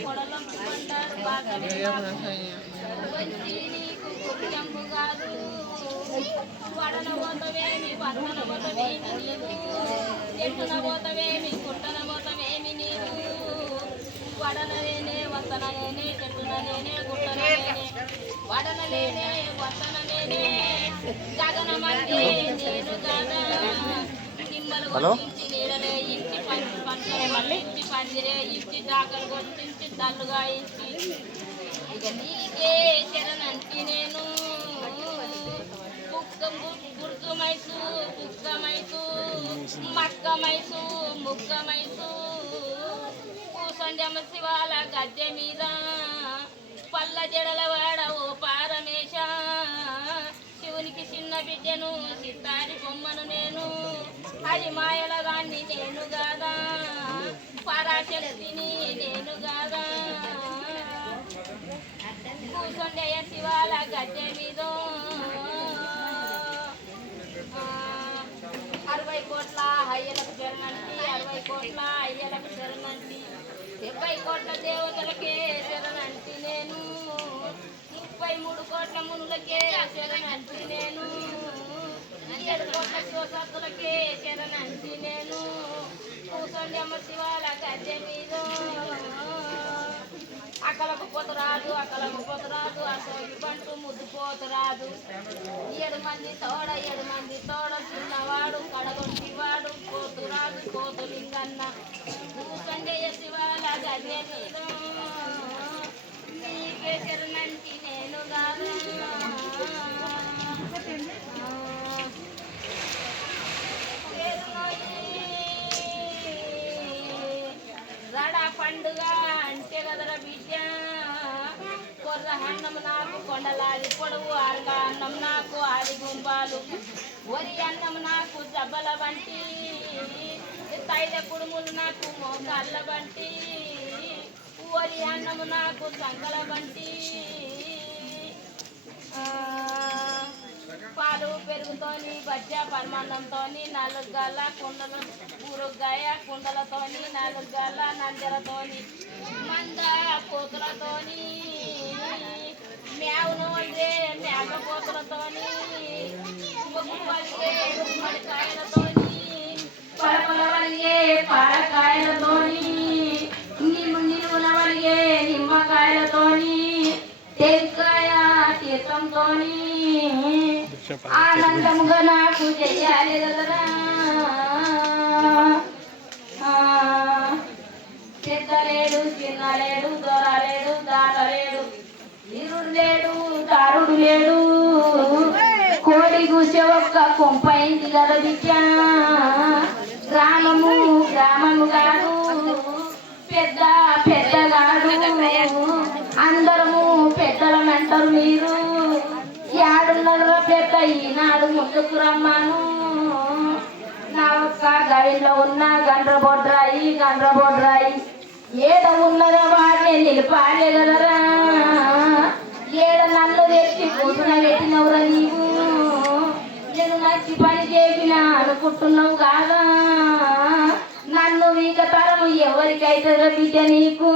కొడలమ్మ కొండారు బాగా వచ్చి నీకు కుటుంబు కాదు వడన పోతవేమి వందన పోతవేమి నీవు చెట్టున పోతవేమి కుట్టన పోతవేమి నీవు వడనలేనే వస్తనలేనే చెట్టునలేనే గుట్టనలేనే వడనలేనే వస్తనలేనే గగనమంటే నేను గగన హలో? ఇంటి ఇంటి పందిరే ఇంటి కొట్టించి ఇంటి నేను కుక్క గుర్తు మైసు కూసండి అమ్మ శివాల గద్దె మీద పల్ల జడల వాడ ఓ బిడ్డను సితారి బొమ్మను నేను అది మాయల దాన్ని నేను గాదా పరాశక్తిని నేను గాదా. కూర్చోండి శివాల గద్దె మీద. అరవై కోట్ల అయ్యలకు శరణంటి అరవై కోట్ల అయ్యలకు శరణంటి డెబ్బై కోట్ల దేవతలకే శరణంటి నేను. ముప్పై మూడు కోట్ల మునులకే శరణంటి నేను. ఏడు కోట్ల శివసత్తులకే శరణంటి నేను. కూర్చోండి అమ్మ శివాల గద్దె మీద. అక్కలకు పోతురాదు అక్కలకు పోతురాదు అసలు పంటు ముద్దు పోతురాదు ఏడు మంది తోడ ఏడు మంది తోడ చిన్నవాడు కడగొట్టివాడు పోతురాదు పోతులింగన్న కూసండేయ శివాల గద్దె మీద. కొండలాది పొడవు ఆర్గ అన్నం నాకు ఆది గుంపాలు. వరి అన్నం నాకు జబ్బల వంటి. తైల కుడుములు నాకు మోకాళ్ళ వంటి. వరి అన్నము నాకు సంగల వంటి. ఆ, పాలు పెరుగుతోని బజ్జ పరమాన్నంతోని నాలుగు గల్ల కుండల ఊరుగాయ కుండలతోని నాలుగు గల్ల నంజలతోని మంద కోతులతోని. మేవును వండే మేకపోతులతోని గుమ్మడికాయలే గుమ్మడికాయలతోని పరపల వలిగే పాలకాయలతోని నిమ్ము నిలువున వలిగే నిమ్మకాయలతోని టెంకాయ తీర్థంతోని ఆనందముగా నాకు చెయ్యాలి కదరా ఆ, పెద్దలేడు చిన్నలేడు దొరలేడు దాటలేడు తారుడు లేడు తారుడు లేడు. కోడి కూసే ఒక్క కొంపైంది గల విద్య గ్రామము గ్రామము గారు పెద్ద పెద్ద కాదు అందరము పెద్దలమంటారు మీరు. యాడున్నర పెద్ద ఈనాడు ముందుకు రమ్మాను. నా ఒక్క గడిలో ఉన్న గండ్రబొడ్రాయి గండ్రబొడ్రాయి. ఏదో ఉన్నదో వాడిని నిలిపాలేదరా ఏడ నన్ను తెచ్చి పొద్దున పెట్టినవురా నీవు? నేను మంచి పని చేసిన అనుకుంటున్నావు కాదా? నన్ను ఇక తరము ఎవరికైతే బిడ్డ నీకు?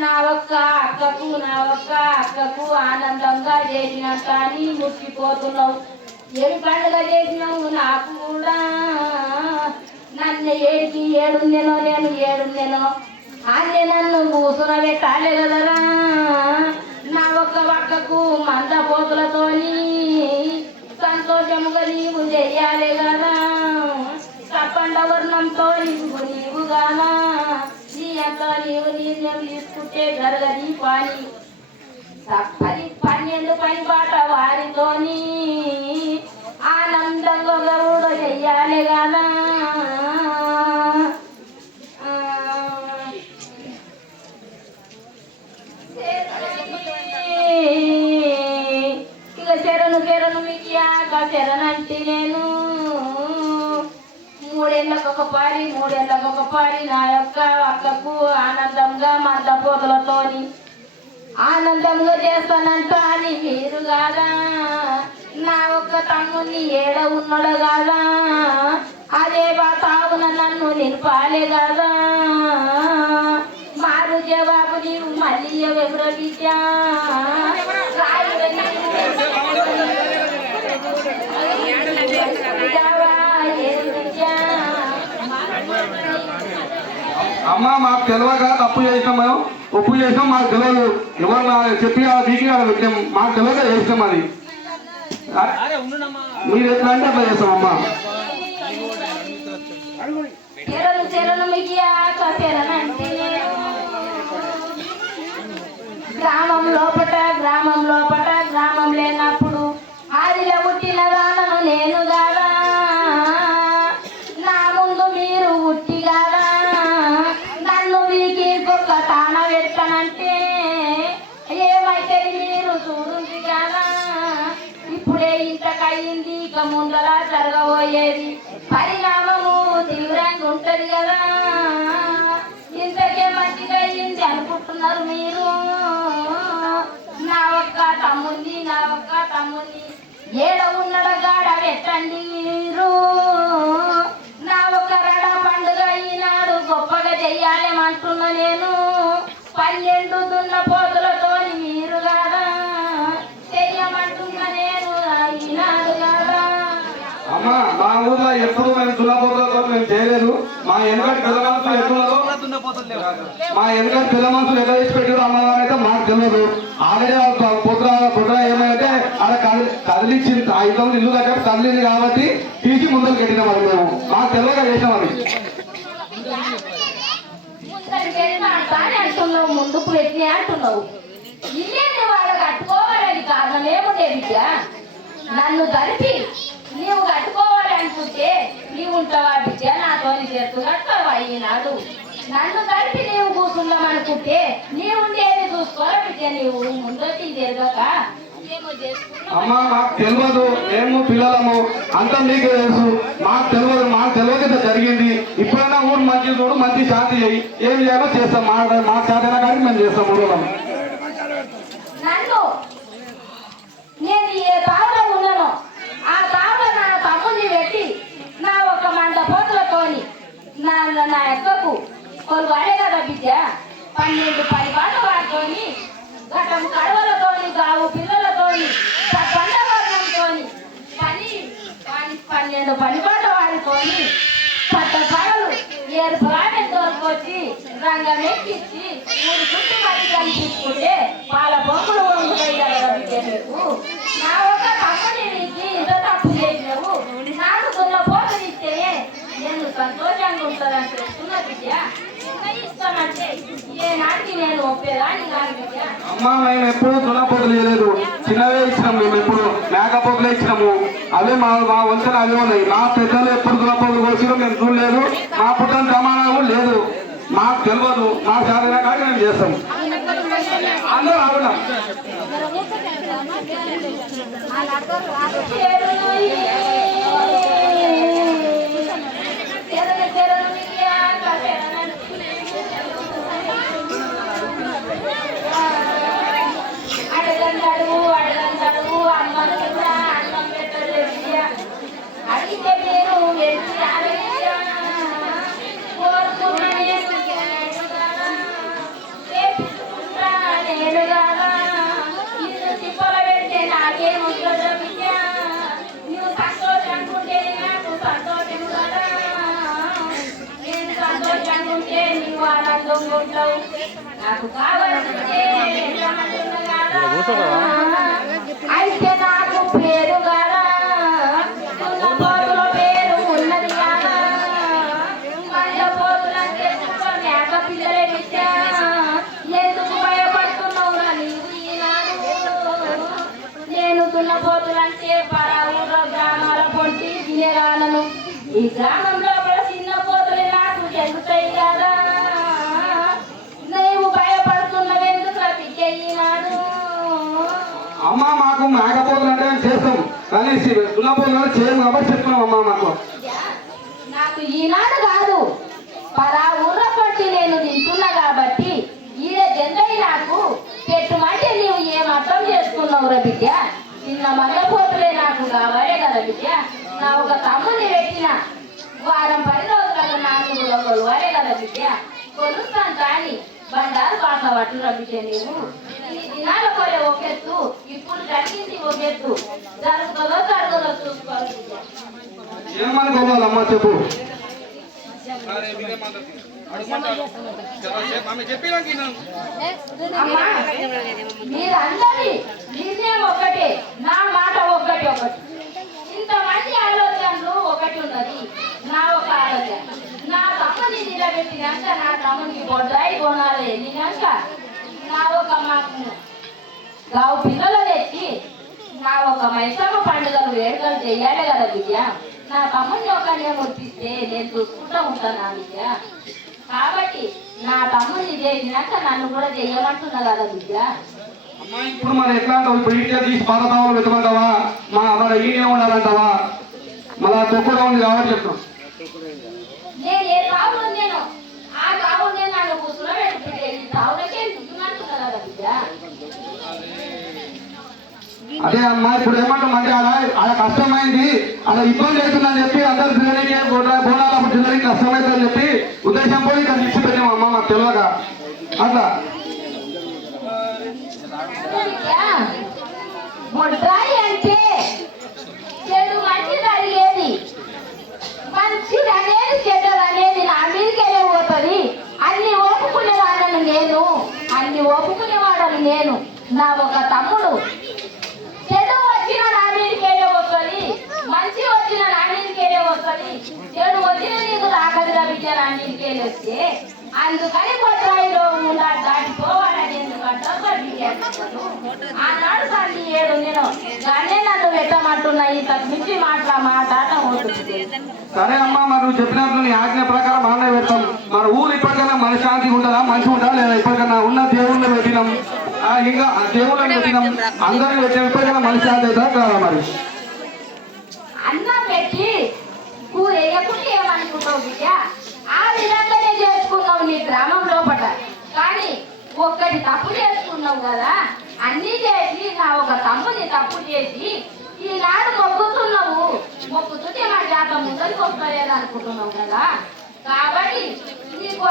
నా ఒక్క అక్కకు నా ఒక్క అక్కకు ఆనందంగా చేసిన కానీ ముక్కిపోతున్నావు ఏడు పండుగ చేసినావు నాకు కూడా. నన్ను ఏడికి ఏడుందెనో నేను ఏడుందెనో. అల్లె నన్ను కూసున పెట్టాలి నా ఒక్క ఒక్కకు మంద పోతులతోని సంతోషముగా నీవు చెయ్యాలి కదా తప్పండ వర్ణంతో నీవు నీవుగానా. నీ అంత నీవు నీరు తీసుకుంటే జరగని పని. తప్పని పన్నెండు పని పాట వారితోని ఆనందంగా గరుడు చెయ్యాలి కదా ఒకపారి మూడేళ్ళకు ఒక పాడి నా యొక్క అక్కకు ఆనందంగా మా దపోతులతోని ఆనందంగా చేస్తానంట అని మీరు కాదా నా ఒక్క తమ్ముని ఏడ ఉన్నాడు కాదా అదే బా తాగున నన్ను నిలిపాలే కదా మారు జవాబు నీవు మళ్ళీ ఎవరు విద్యా అమ్మ మాకు తెలియక తప్పు చేసినాం మేము ఉప్పు చేసినాం మాకు తెలియదు ఎవరు నా చెప్పి ఆ వీకి ఆడ పెట్టాం మాకు తెలియక చేసినాం అది. మీరు ఎట్లా అంటే అట్లా చేస్తాం అమ్మ గ్రామం లోపట గ్రామం లోపట గ్రామం లేనప్పుడు ఆదిలో పుట్టిన దానను నేను చేస్తున్నారు మీరు. నా ఒక్క తమ్ముని నా ఒక్క తమ్ముని ఏడ ఉన్నడ గాడ పెట్టండి మీరు. నా ఒక్క రడ పండుగ ఈనాడు గొప్పగా చెయ్యాలేమంటున్నా నేను. పన్నెండు దున్న పోతులతో మీరు కాదా చెయ్యమంటున్నా నేను ఈనాడు కాదా అమ్మా మా ఊర్లో ఎప్పుడు మేము దున్నపోతులతో మేము చేయలేదు. మా వెనకటి పిల్ల మనుషులు మా వెనకటి పిల్ల మనుషులు ఎట్లా చేసి పెట్టారు అమ్మగారు అయితే మాకు తెలియదు. ఆల్రెడీ పొద్దున ఏమైందంటే అక్కడ కదిలి కదిలిచ్చింది. ఐదు ఇల్లు దగ్గర కదిలింది కాబట్టి తీసి ముందరు కట్టినాం అది మేము. మాకు తెలియక చేసినాం అది. ముందుకు అంటున్నావు ఇల్లేని వాళ్ళు కట్టుకోవాలని కారణం నన్ను కలిపి నీవు కట్టుకోవాలి అనుకుంటే నీవు ఉంటావా బిడ్డ? నాతోని చేస్తూ కట్టవా ఈనాడు నన్ను కలిపి నీవు కూర్చుందాం అనుకుంటే నీవు ఉండేది చూసుకోరా బిడ్డ నీవు ముందొచ్చి చేసుకున్నావు అమ్మ మాకు తెలియదు మేము పిల్లలము. అంతా మీకు తెలుసు. మాకు తెలియదు మాకు తెలియక జరిగింది. ఇప్పుడైనా ఊరు మంచి చూడు మంచి శాంతి చేయి ఏం చేయాలో చేస్తాం. మా మా శాతైన కానీ మేము చేస్తాం. ఊళ్ళో నన్ను నేను ఏ తావులో ఉన్నానో ఆ తావులో నా తమ్ముని పెట్టి నా ఒక మంద పోతులతోని నా నా ఎక్కకు కొన్ని వాడే కదా బిడ్డ. పన్నెండు పది వాళ్ళ వాడితోని గతం కడవలతోని గావు పిల్లలతోని పంట వర్ణంతోని పని పని పన్నెండు పని పాట వాడితోని పట్ట పడలు ఏడు ప్రాణం తోలుకొచ్చి రంగం ఎక్కించి మూడు చుట్టూ మట్టి కనిపించుకుంటే వాళ్ళ బొమ్మలు వంగుతాయి కదా బిడ్డ మీకు. నా ఒక తప్పుని నీకు ఇంత తప్పు చేసినావు నాకు దున్న పోతలు ఇస్తేనే నేను సంతోషంగా ఉంటానని చెప్తున్నా బిడ్డ? ఇంకా ఇస్తానంటే ఏ నాటికి నేను ఒప్పేదాన్ని కాదు బిడ్డ? అమ్మ మేము ఎప్పుడు దున్నపోతులు చేయలేదు. చిన్నవే ఇచ్చినాము మేము ఎప్పుడు. మేకపోతులే ఇచ్చినాము. అవే మా మా వంతెన అవే ఉన్నాయి. మా పెద్దలు ఎప్పుడు దున్నపోతులు కోసినా మేము చూడలేదు. మా పుట్టని ప్రమాణం లేదు. మాకు తెలియదు మా శాతైన కానీ మేము చేస్తాం. అందరూ ఆవిడ అడగంటాడు అడగంటాడు అమ్మను కూడా అన్నం పెట్టలేదు అడిగితే నేను నేను కాదా పెడితే నువ్వు నాకు సంతోషం నేను ఉంటావు. నాకు కావాలంటే అయితే నాకు పేరు నేను దున్నపోతులంటే పరావుల గ్రామాల పొంటి వినరాలను ఈ గ్రామం చేస్తాం. అనేసి దున్నపోతులు గారు చేయం కాబట్టి చెప్తున్నాం అమ్మా నాకు నాకు ఈనాడు కాదు. పలా ఊర్ల పట్టి నేను తింటున్నా కాబట్టి ఈడ జనరై నాకు పెట్టుమంటే నీవు ఏం అర్థం చేసుకున్నావు రా బిడ్డ? చిన్న మల్లపోతులే నాకు కావాలే కదా బిడ్డ? నా ఒక తమ్ముని పెట్టిన. వారం పది రోజులకు నాకు ఒకరు కదా బిడ్డ? కొలుస్తాను కానీ బండారు బాధ పట్టు రబ్బితే నీవు ఈ దినాల పోలే ఒకెత్తు ఇప్పుడు జరిగింది ఒకెత్తు జరుగుతుందో జరగదో చూసుకోవాలి. ఏమనుకోవాలమ్మా చెప్పు? అమ్మా మీరందరి నిర్ణయం ఒకటే నా మాట ఒకటి ఒకటి. ఇంతమంది ఆలోచనలు ఒకటి ఉన్నది నా ఒక ఆలోచన. నా తమ్ముని నిలబెట్టినాక నా తమ్మునికి బొడ్రాయి కొనాలి. వెళ్ళినాక నా ఒక మాకు గావు పిల్లలు తెచ్చి నా ఒక మైసమ్మ పండుగలు వేడుకలు చేయాలి కదా విద్య. నా తమ్ముడిని ఒకనే ముట్టిస్తే నేను చూసుకుంటా ఉంటాను విద్య? కాబట్టి నా తమ్ముడిని చేసినాక నన్ను కూడా చేయమంటున్నా కదా విద్య. ఇప్పుడు మరి ఎట్లా అంటావు ఇప్పుడు ఇంటికి తీసి పారతావులు పెట్టమంటావా మా మన ఈయనే ఉండాలంటావా? మళ్ళా తొక్కుగా ఉంది కాబట్టి చెప్తాం అదే అమ్మా ఇప్పుడు ఏమంటాం అంటే అలా అలా కష్టమైంది అలా ఇబ్బంది అవుతుందని చెప్పి అందరు పిల్లలకి అప్పుడు పిల్లలకి కష్టమైందని చెప్పి ఉద్దేశం పోయి ఇక్కడ తీసి అమ్మ మాకు తెలియక అట్లా. అంటే చెడు మంచి జరిగేది మంచిది అనేది చెడ్డది అనేది నా మీదకెళ్ళే పోతుంది? అన్ని ఓపుకునే వాళ్ళని నేను అన్ని ఓపుకునే నేను. నా ఒక తమ్ముడు చెడు వచ్చిన నా మీదకెళ్ళే వస్తుంది మంచి వచ్చిన నా మీదకెళ్ళే వస్తుంది చెడు వచ్చిన నీకు రాకది బిడ్డ నా మీదకెళ్ళి వస్తే అందుకని కొట్రాయిలో ఉండా దాటిపోవాలని ఎందుకంటే ఆనాడు సార్లు ఏడు నేను దాన్నే నన్ను పెట్టమంటున్నా ఇంత మించి మాట్లా మాట్లాడ అవుతుంది సరే అమ్మా మరి నువ్వు చెప్పినట్లు నీ ఆజ్ఞ ప్రకారం ఆనే పెడతాం మన ఊరు ఇప్పటికన్నా మనశ్శాంతిగా ఉంటుందా? మంచిగా ఉంటుందా లేదా? ఇప్పటికన్నా ఉన్న దేవుళ్ళని పెట్టినాం ఇంకా దేవుళ్ళని పెట్టినాం అందరిని పెట్టినాం ఇప్పటికన్నా మనశ్శాంతి అవుతా కాదా మరి? అన్నం వేయకుండా ఏమనుకుంటావు బిడ్డ? ఆ విధంగానే చేసుకున్నావు నీ గ్రామం లోపల. కానీ ఒక్కటి తప్పు చేసుకున్నావు కదా అన్ని చేసి నా ఒక తమ్ముని తప్పు చేసి ఈనాడు మొక్కుతున్నావు. మొక్కుతుంటే మా జాతం ముందరికి వస్తలేదు అనుకుంటున్నావు కదా. కాబట్టి నీకు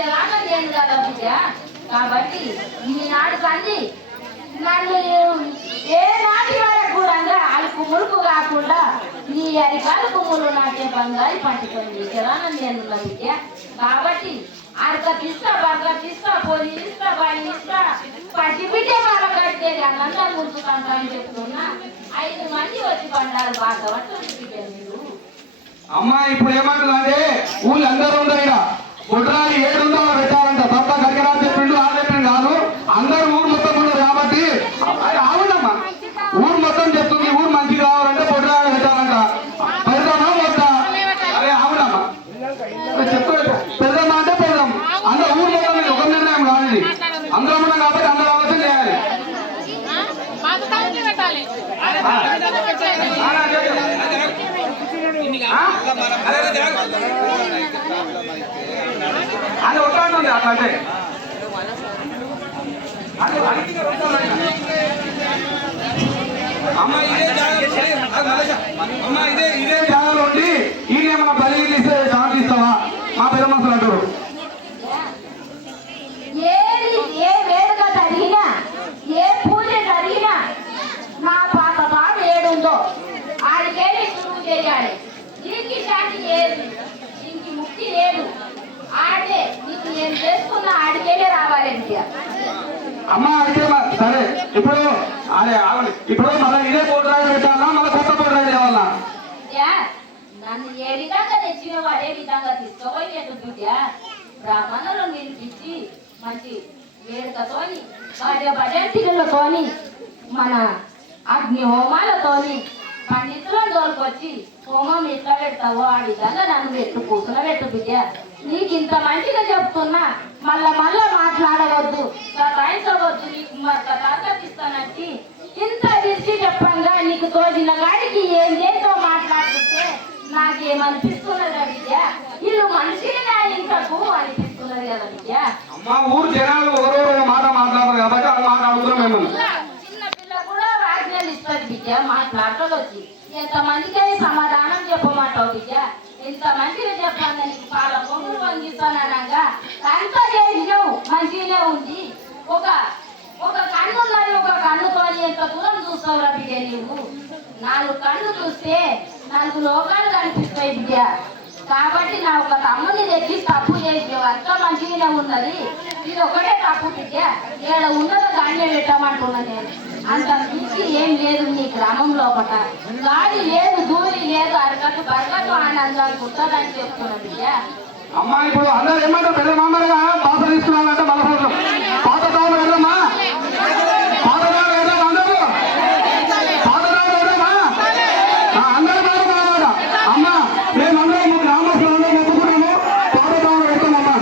ఉంచేలాగా నేను కదా బిడ్డ కాబట్టి ఈనాడు కంది నన్ను ఏ నాటి వరకు కూడా అలుపు ములుపు కాకుండా నీ అరికాలు కుమ్ములు నాటే బంగారు పండుకొని చలానం నేను విద్య కాబట్టి అరక తీస్తా బర్గ తీస్తా పోలి ఇస్తా పని ఇస్తా పట్టి బిడ్డ వాళ్ళ కట్టేది అన్నంతా మురుకుకుంటా అని చెప్తున్నా. ఐదు మంది వచ్చి పండారు బాగా పట్టు బిడ్డ అమ్మా ఇప్పుడు ఏమంటుందంటే అంటే ఊళ్ళందరూ ఉండరు గుడ్రాలు ఏడు ఉందో అలా పెట్టాలంట తప్ప కరికరా చెప్పిండు ఆ చెప్పిండు కాదు. అందరూ ఊరు మొత్తం ఉన్నారు కాబట్టి అరే ఆవునమ్మా ఊరు మొత్తం చెప్తుంది ఊరు మంచిగా కావాలంటే గుడ్రాలు పెట్టాలంట. పెడదామా వద్దా? అరే ఆవునమ్మా చెప్తూ పెడదామా అంటే పెడదాం. అందరూ ఊరు మొత్తం ఒక నిర్ణయం కాదు అందరం ఉన్నాం కాబట్టి అందరూ ఆలోచన చేయాలి. ఆ, అది ఒకటి అట్లా అంటే. అమ్మ ఇదే అమ్మ ఇదే ఇదే జాగాలో ఉండి ఈయన ఏమైనా బలి ఇస్తే శాంతి ఇస్తావా మా పెద్ద మనుషులు అంటారు ఏది ఏ వేడుక జరిగినా ఏ పూజ జరిగినా నా పాత తాడు ఏడుందో ఆడికెళ్ళి సులువు చేయాలి దీనికి శాంతి లేదు దీనికి ముక్తి లేదు ఆడే నీకు నేను చేసుకున్న ఆడికెళ్ళి రావాలి విద్య అమ్మ అడిగే సరే ఇప్పుడు అరే ఆవిడ ఇప్పుడు మళ్ళీ ఇదే పోటీ రాయి పెట్టాలా? మళ్ళీ కొత్త పోటీ రాయి కావాలా? నన్ను ఏ విధంగా విధంగా బ్రాహ్మణులు నిలిపించి మంచి వేడుకతోని భార్య భజంతిలతోని మన అగ్ని హోమాలతోని పండితులను తోలుకొచ్చి హోమం ఎట్లా పెడతావో ఆ విధంగా నన్ను పెట్టు కూతున పెట్టు బిడ్డ. నీకు ఇంత మంచిగా చెప్తున్నా మళ్ళా మళ్ళా మాట్లాడవద్దు. సతాయించవద్దు నీకు తరగతిస్తానట్టి ఇంత విరిచి చెప్పంగా నీకు తోచిన గాడికి ఏం చేతో మాట్లాడుతుంటే నాకేమనిపిస్తున్నది విద్య ఇల్లు మనిషిని నా ఇంతకు అనిపిస్తున్నది కదా విద్య అమ్మ ఊరు జనాలు ఒకరో ఒక మాట మాట్లాడరు కాబట్టి ఆ మాట అడుగుతున్నాం మిమ్మల్ని. చిన్న పిల్ల కూడా బిడ్డ మాట్లాడతాడు వచ్చి ఎంతమందికై సమాధానం చెప్పమంటావు బిడ్డ ఇంతమందిగా చెప్పాను నీకు పాల పొంగులు వంగిస్తాననగా అంత చేసినావు మంచిగానే ఉంది. ఒక ఒక కన్ను ఉన్నది ఒక కన్నుతో ఎంత దూరం చూస్తావురా బిడ్డ నీవు నాలుగు కళ్ళు చూస్తే నాలుగు లోకాలు కనిపిస్తాయి బిడ్డ కాబట్టి నా ఒక తమ్ముని తెచ్చి తప్పు చేసి అంత మంచిగానే ఉన్నది. ఇది ఒకటే తప్పు బిడ్డ ఇక్కడ ఉన్నదో దాన్ని పెట్టమంటున్నా నేను. అంత మించి ఏం లేదు నీ గ్రామం లోపట గాడి లేదు దూరి లేదు అరకట్టు బరకట్టు ఆనందానికి ఉంటుందని చెప్తున్నా బిడ్డ అమ్మా ఇప్పుడు అందరూ ఏమంటారు? పెద్ద మామూలుగా బాధ తీసుకున్నారంటే మన సంవత్సరం పాత తాను వెళ్దామా పాత తాను వెళ్దాం అందరూ పాత తాను వెళ్దామా ఆ, అందరూ కాదు మామాట అమ్మా మేమందరం గ్రామస్తులందరూ మొక్కుకున్నాము పాత తాను వెళ్తామమ్మా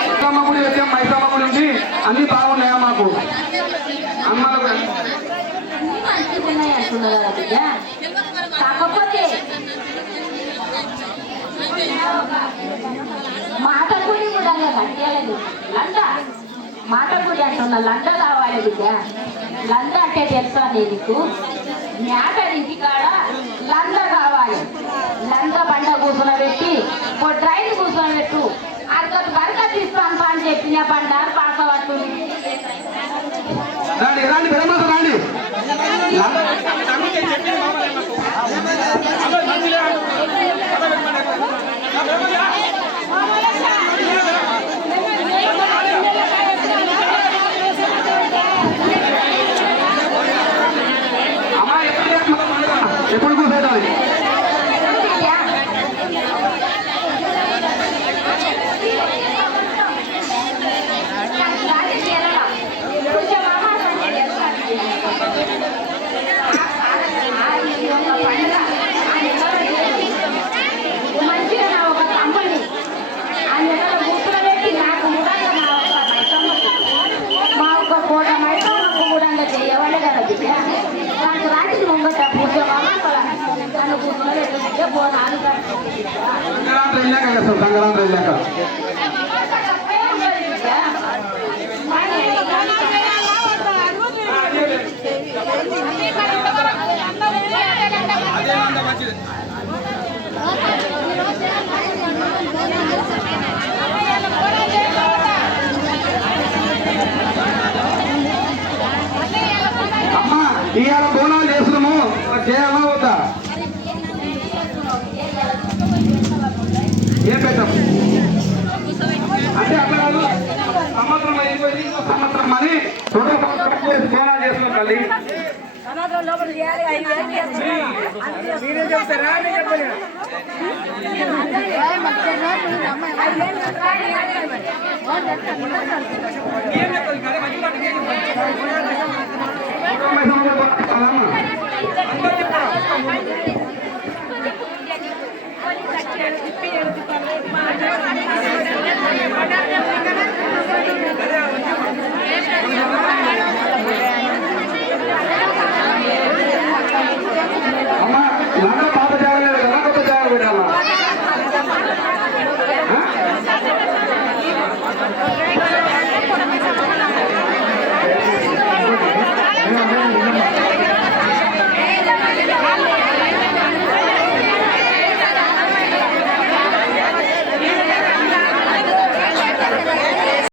మైసమ్మ గుడి వచ్చాం మైసమ్మ గుడి ఉంది అన్ని బాగున్నాయా మాకు కాకపోతే మాట కూడి కూడా కట్టేయలేదు లండ. మాట కూడి అంటున్నా లండ కావాలి బిడ్డ. లండ అంటే తెలుసా నీకు? మ్యాటర్ ఇంటికాడ లండ కావాలి. లండ బండ కూర్చున్న పెట్టి ఓ డ్రైన్ కూర్చొని పెట్టు అర్ధకు బరకత్ ఇస్తాను అని చెప్పిన పట్టుంది రాండి రాండి. రాండి. వెళ్ళాక చేస్తాం సంక్రాంతి వెళ్ళాక అమ్మా ఇవాళ బోనాలు చేస్తున్నాము చేయాలా వద్దా ఏం పెట్టాం అంటే అట్లా కాదు సంవత్సరం అయిపోయింది ఇంకో సంవత్సరం అని రెండు సంవత్సరాలు చేసి బోనాలు చేస్తున్నాం తల్లి మీరే చెప్తారా నేను చెప్పలేను అమ్మా